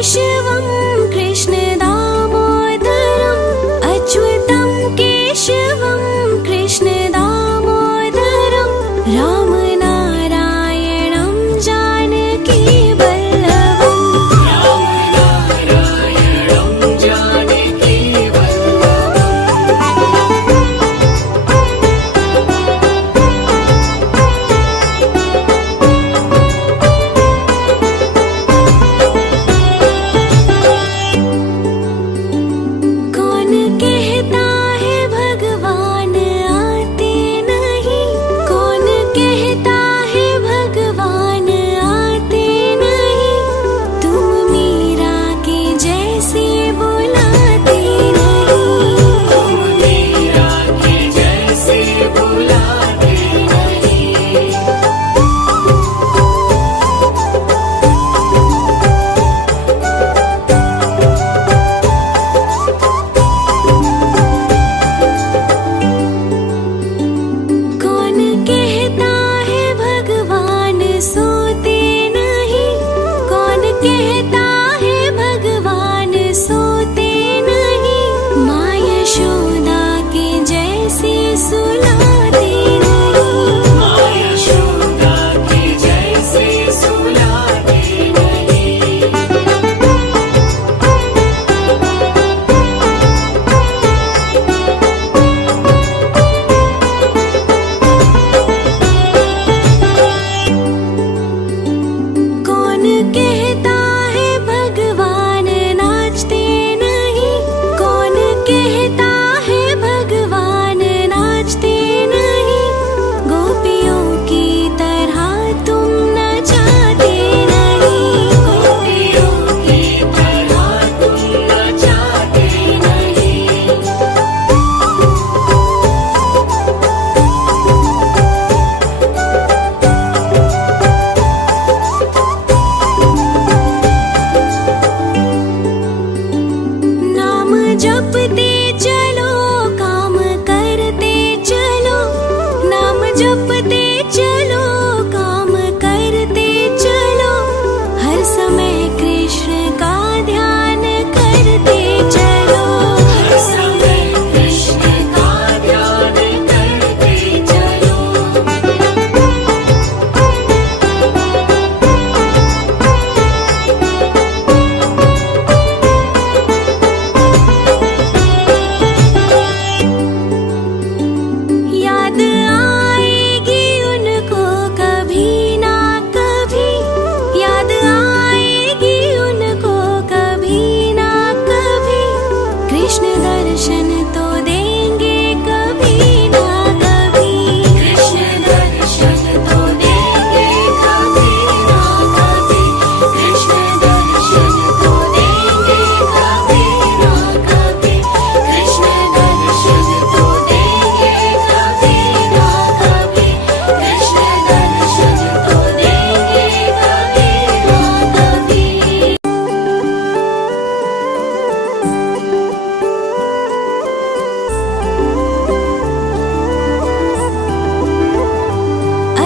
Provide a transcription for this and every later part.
केशवं कृष्ण दामोदरम् अच्युतं केशवं कृष्ण दामोदरं राम नारायणं जानकी वल्लभम् कौन कहता है भगवान आते नहीं, कौन कहता है भगवान आते नहीं, तुम मीरा के जैसे बुलाते नहीं, तुम मीरा के जैसे बुलाते नहीं। कौन कहता है भगवान सोते नहीं, कौन कहता है भगवान सोते नहीं, माँ यशोदा के जैसे सुलाते नहीं, माँ यशोदा के जैसे सुलाते नहीं। कौन कहता है भगवान नाचते नहीं, कौन कहता है भगवान नाचते नहीं, गोपियों की तरह तुम नचाते नहीं, गोपियों की तरह तुम नचाते नहीं। नाम जपते चलो काम करते चलो, नाम जपते चलो काम करते चलो, हर समय कृष्ण का ध्यान करते चलो, हर समय कृष्ण का ध्यान करते चलो। याद आएगी उनको कभी ना कभी, याद आएगी उनको कभी ना कभी, कृष्ण दर्शन तो देंगे कभी ना कभी, कृष्ण दर्शन तो देंगे कभी ना कभी, कृष्ण दर्शन तो देंगे कभी ना कभी, कृष्ण दर्शन तो देंगे कभी ना कभी, कृष्ण दर्शन तो देंगे कभी ना कभी।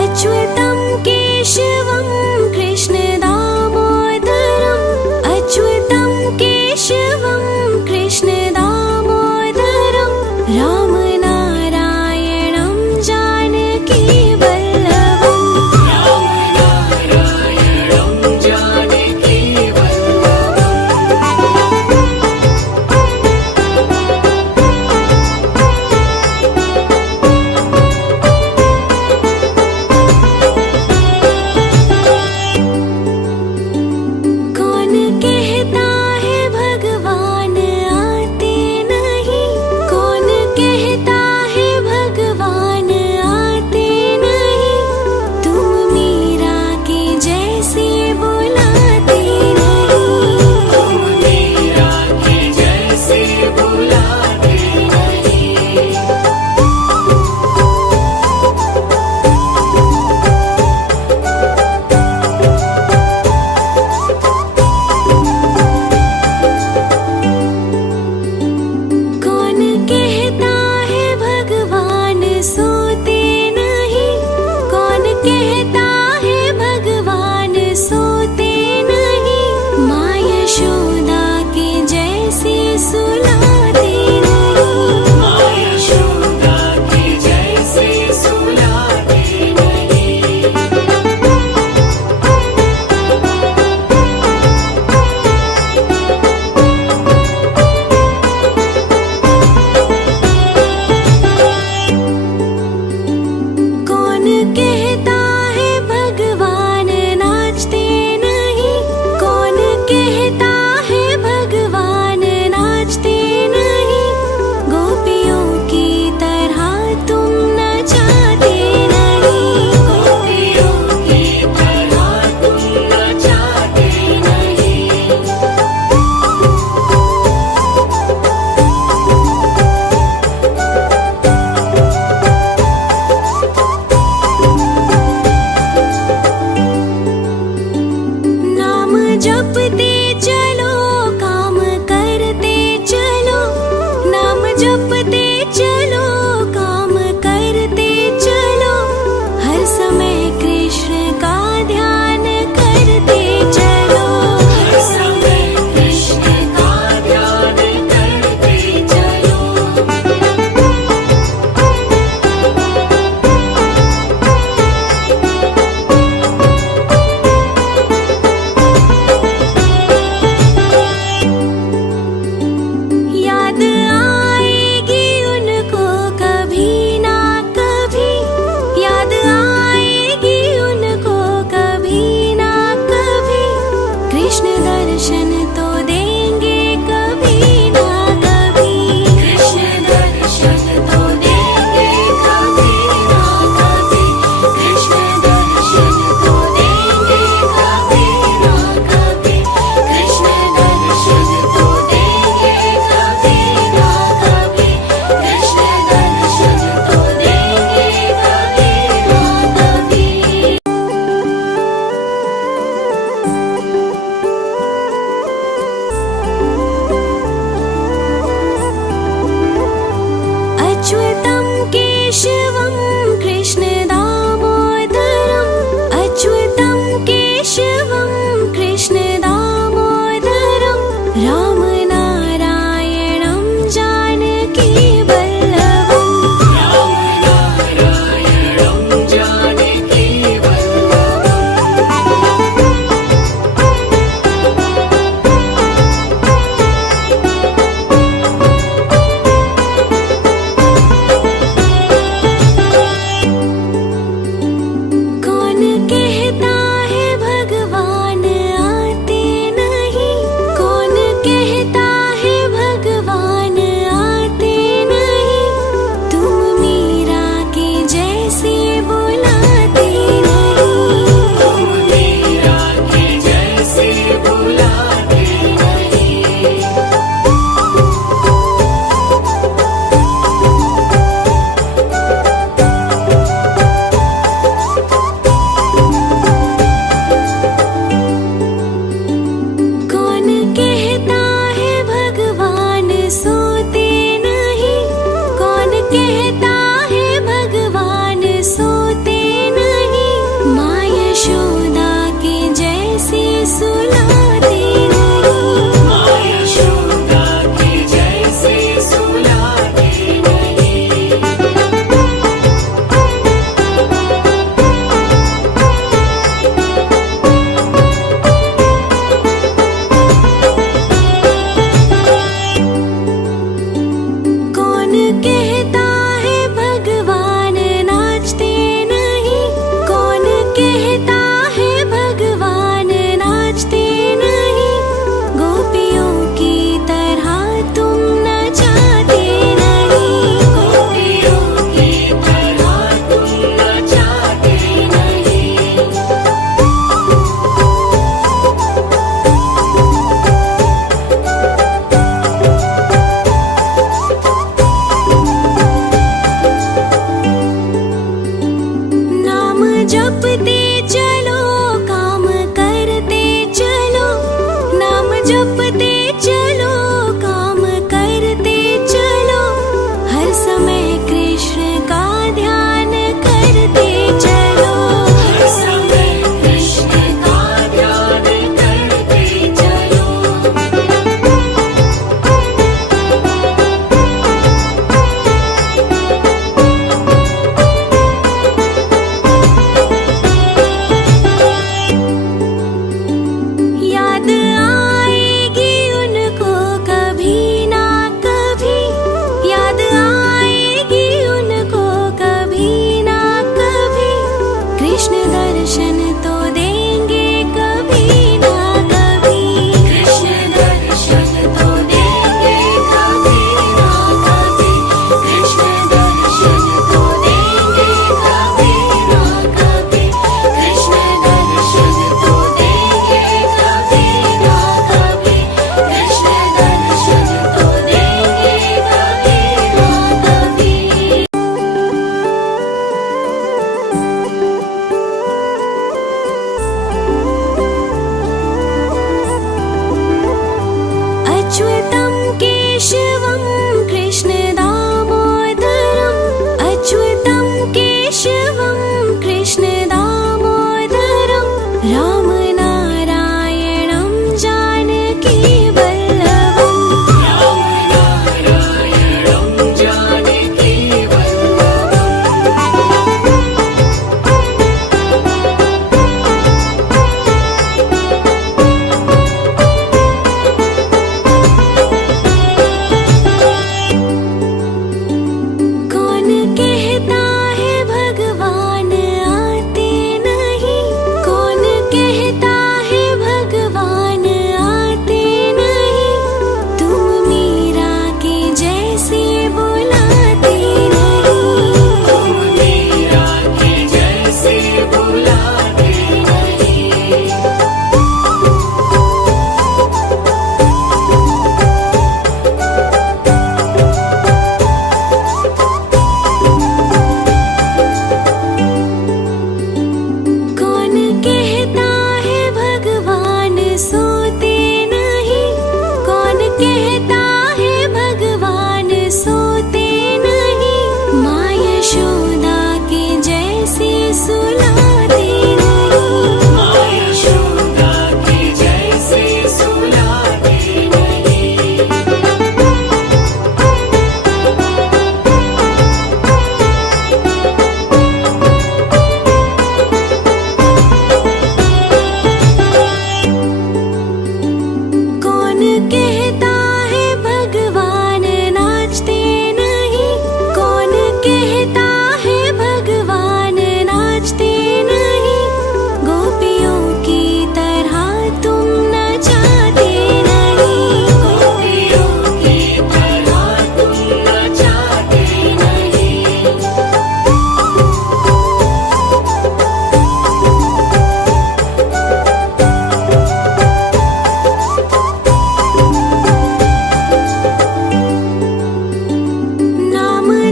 अच्युतं केशवं कृष्ण दामोदरम् अच्युतं केशवं कृष्ण दामोदरं राम नारायणं जानकी वल्लभम् राम नारायणं जानकी वल्लभम्। केशवं कृष्णदामोदरम् अच्युतं केशवं कृष्णदामोदरं रामनारायणं जानकीवल्लभम्।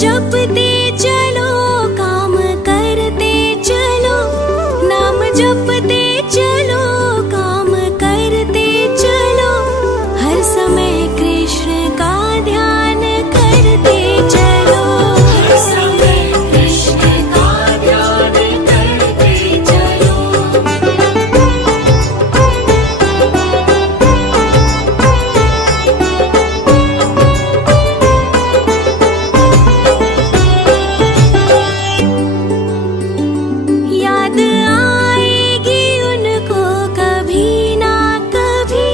जपते चलो, काम करते चलो, नाम जपते चलो, काम करते चलो, हर समय कृष्ण का ध्यान करते चलो, हर समय कृष्ण का ध्यान करते चलो। याद आएगी उनको कभी ना कभी,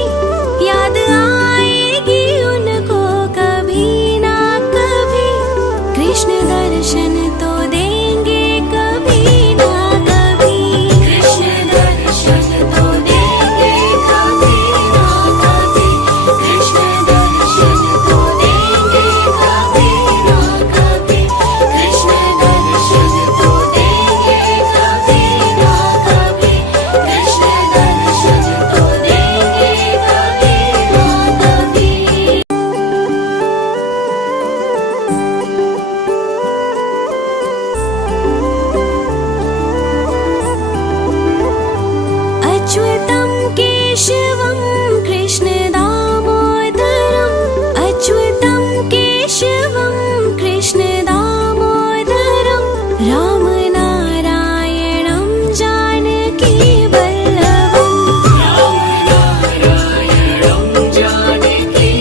याद आएगी उनको कभी ना कभी, कृष्ण दर्शन तो देंगे कभी ना कभी, कृष्ण दर्शन तो देंगे कभी ना कभी, कृष्ण दर्शन तो देंगे कभी ना कभी, कृष्ण दर्शन तो देंगे कभी ना कभी, कृष्ण दर्शन तो देंगे कभी ना कभी। अच्युतं केशवं कृष्ण दामोदरं, अच्युतं केशवं कृष्ण दामोदरं, राम नारायणं जानकी वल्लभं, राम नारायणं जानकी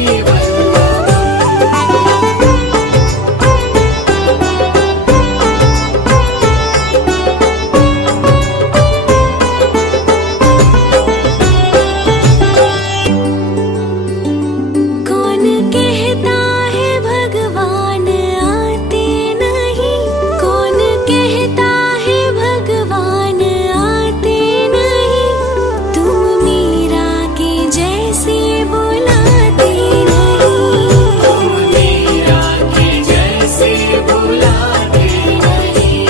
कौन कहता है भगवान आते नहीं, कौन कहता है भगवान आते नहीं, तुम मीरा के जैसे बुलाते नहीं, तुम मीरा के जैसे बुलाते नहीं।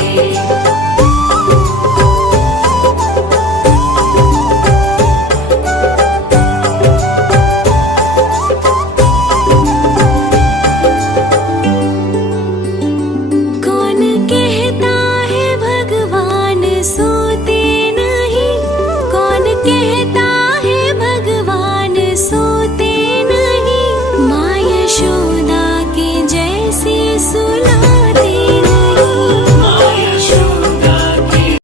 कौन कहता है भगवान सोते नहीं, कौन कहता है भगवान सोते नहीं, माँ यशोदा के जैसे सुला